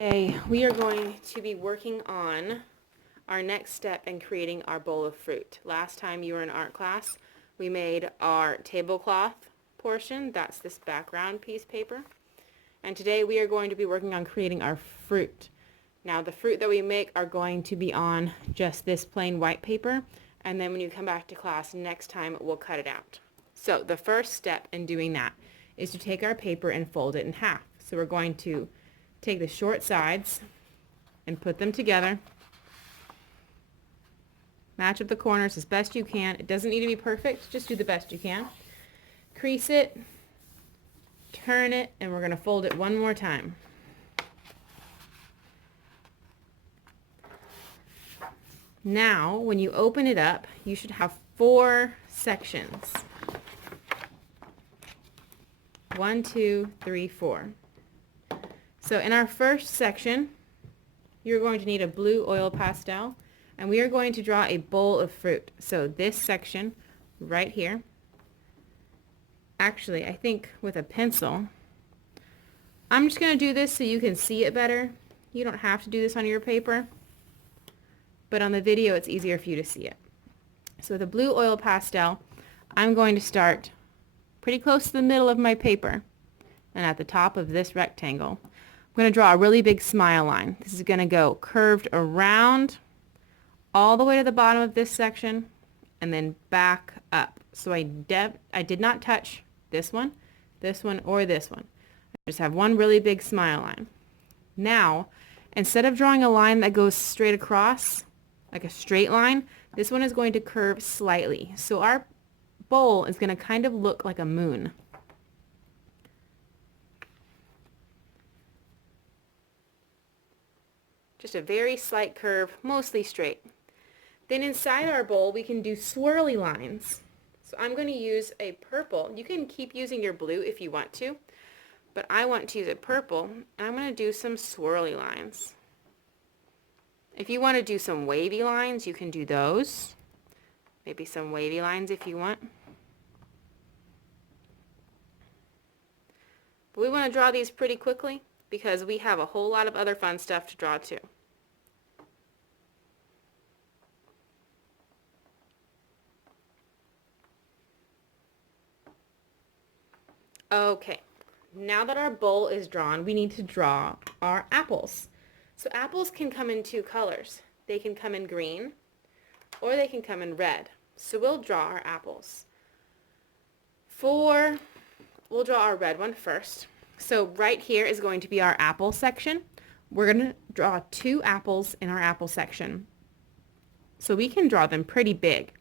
Today we are going to be working on our next step in creating our bowl of fruit. Last time you were in art class, we made our tablecloth portion. That's this background piece paper. And today we are going to be working on creating our fruit. Now the fruit that we make are going to be on just this plain white paper, and then when you come back to class next time we'll cut it out. So the first step in doing that is to take our paper and fold it in half. So we're going to take the short sides and put them together. Match up the corners as best you can. It doesn't need to be perfect, just do the best you can. Crease it, turn it, and we're going to fold it one more time. Now, when you open it up, you should have 4 sections. 1, 2, 3, 4. So in our first section, you're going to need a blue oil pastel, and we are going to draw a bowl of fruit. So this section right here, actually I think with a pencil, I'm just going to do this so you can see it better. You don't have to do this on your paper, but on the video it's easier for you to see it. So with a blue oil pastel, I'm going to start pretty close to the middle of my paper, and at the top of this rectangle, I'm going to draw a really big smile line. This is going to go curved around all the way to the bottom of this section and then back up. So I did not touch this one, or this one. I just have one really big smile line. Now, instead of drawing a line that goes straight across, like a straight line, this one is going to curve slightly. So our bowl is going to kind of look like a moon. Just a very slight curve, mostly straight. Then inside our bowl, we can do swirly lines. So I'm going to use a purple. You can keep using your blue if you want to, but I want to use a purple, and I'm going to do some swirly lines. If you want to do some wavy lines, you can do those. Maybe some wavy lines if you want. But we want to draw these pretty quickly because we have a whole lot of other fun stuff to draw too. Okay, now that our bowl is drawn, we need to draw our apples. So apples can come in 2 colors. They can come in green or they can come in red. So we'll draw our apples. We'll draw our red one first. So right here is going to be our apple section. We're going to draw 2 apples in our apple section. So we can draw them pretty big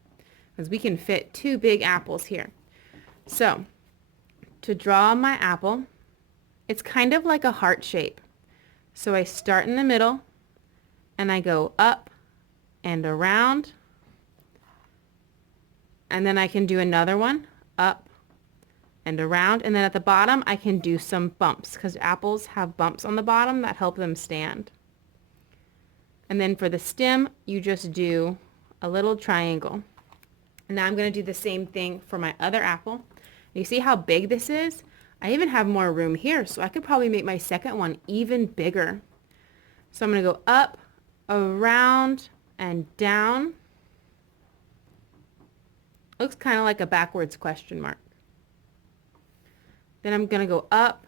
because we can fit 2 big apples here. So to draw my apple, it's kind of like a heart shape. So I start in the middle and I go up and around, and then I can do another one up and around, and then at the bottom I can do some bumps because apples have bumps on the bottom that help them stand. And then for the stem, you just do a little triangle. And now I'm going to do the same thing for my other apple. You see how big this is? I even have more room here, so I could probably make my second one even bigger. So I'm going to go up, around, and down. Looks kind of like a backwards question mark. Then I'm going to go up,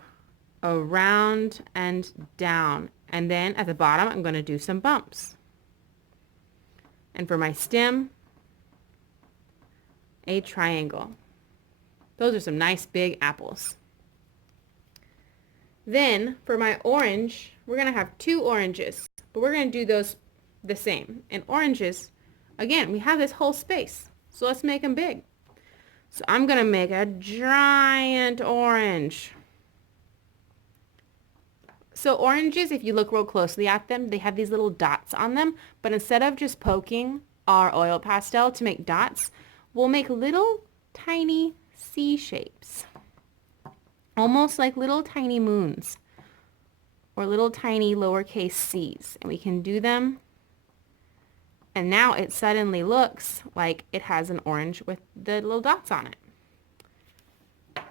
around, and down. And then at the bottom, I'm going to do some bumps. And for my stem, a triangle. Those are some nice big apples. Then for my orange, we're going to have 2 oranges, but we're going to do those the same. And oranges, again, we have this whole space, so let's make them big. So I'm going to make a giant orange. So oranges, if you look real closely at them, they have these little dots on them, but instead of just poking our oil pastel to make dots, we'll make little tiny C shapes, almost like little tiny moons or little tiny lowercase c's, and we can do them, and now it suddenly looks like it has an orange with the little dots on it.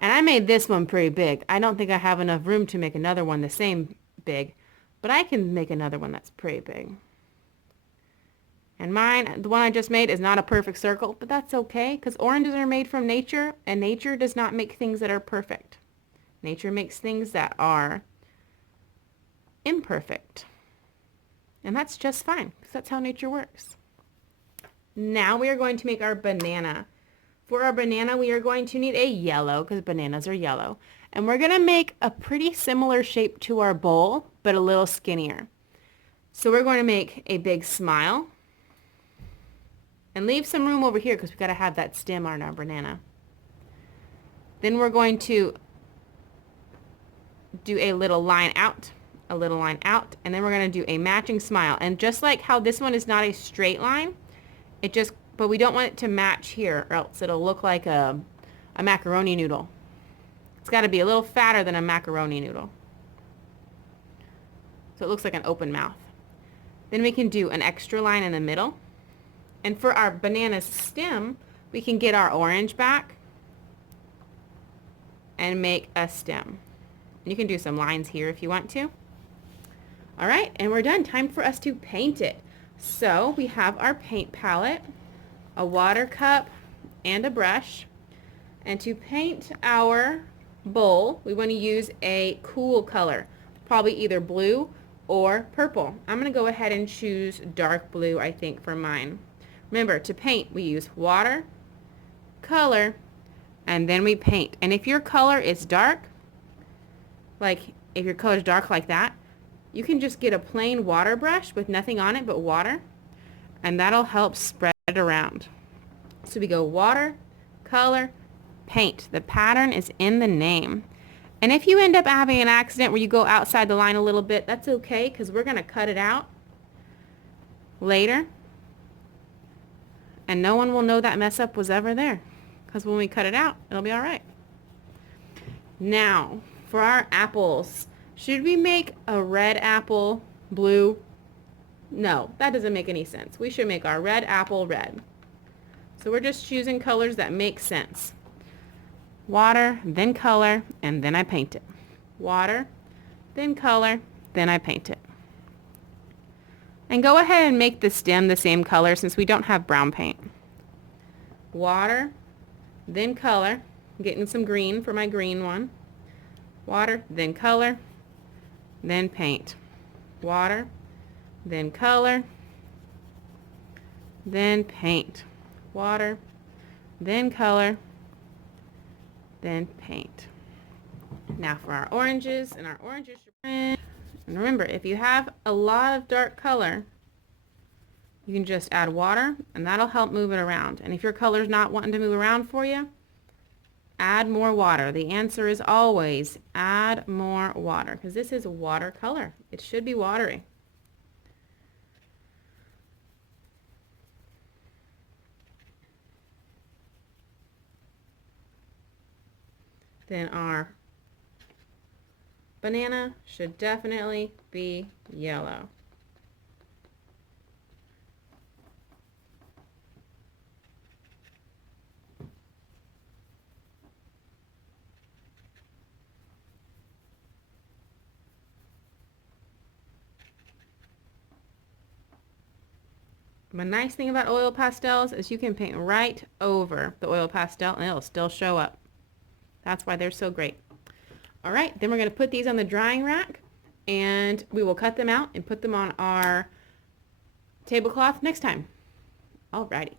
And I made this one pretty big. I don't think I have enough room to make another one the same big, But I can make another one that's pretty big. And mine, the one I just made, is not a perfect circle, but that's okay, because oranges are made from nature, and nature does not make things that are perfect. Nature makes things that are imperfect. And that's just fine, because that's how nature works. Now we are going to make our banana. For our banana, we are going to need a yellow, because bananas are yellow. And we're going to make a pretty similar shape to our bowl, but a little skinnier. So we're going to make a big smile. And leave some room over here because we've got to have that stem on our banana. Then we're going to do a little line out, and then we're going to do a matching smile. And just like how this one is not a straight line, but we don't want it to match here or else it'll look like a macaroni noodle. It's got to be a little fatter than a macaroni noodle. So it looks like an open mouth. Then we can do an extra line in the middle. And for our banana stem, we can get our orange back and make a stem. You can do some lines here if you want to. All right, and we're done. Time for us to paint it. So we have our paint palette, a water cup, and a brush. And to paint our bowl, we want to use a cool color, probably either blue or purple. I'm going to go ahead and choose dark blue, I think, for mine. Remember, to paint, we use water, color, and then we paint. And if your color is dark, like if your color is dark like that, you can just get a plain water brush with nothing on it but water, and that'll help spread it around. So we go water, color, paint. The pattern is in the name. And if you end up having an accident where you go outside the line a little bit, that's okay, because we're going to cut it out later. And no one will know that mess up was ever there, because when we cut it out, it'll be all right. Now, for our apples, should we make a red apple blue? No, that doesn't make any sense. We should make our red apple red. So we're just choosing colors that make sense. Water, then color, and then I paint it. Water, then color, then I paint it. And go ahead and make the stem the same color since we don't have brown paint. Water, then color. I'm getting some green for my green one. Water, then color, then paint. Water, then color, then paint. Water, then color, then paint. Now for our oranges, and our oranges should print. And remember, if you have a lot of dark color, you can just add water, and that'll help move it around. And if your color's not wanting to move around for you, add more water. The answer is always add more water, because this is watercolor. It should be watery. Then our banana should definitely be yellow. The nice thing about oil pastels is you can paint right over the oil pastel and it'll still show up. That's why they're so great. All right, then we're going to put these on the drying rack, and we will cut them out and put them on our tablecloth next time. Alrighty.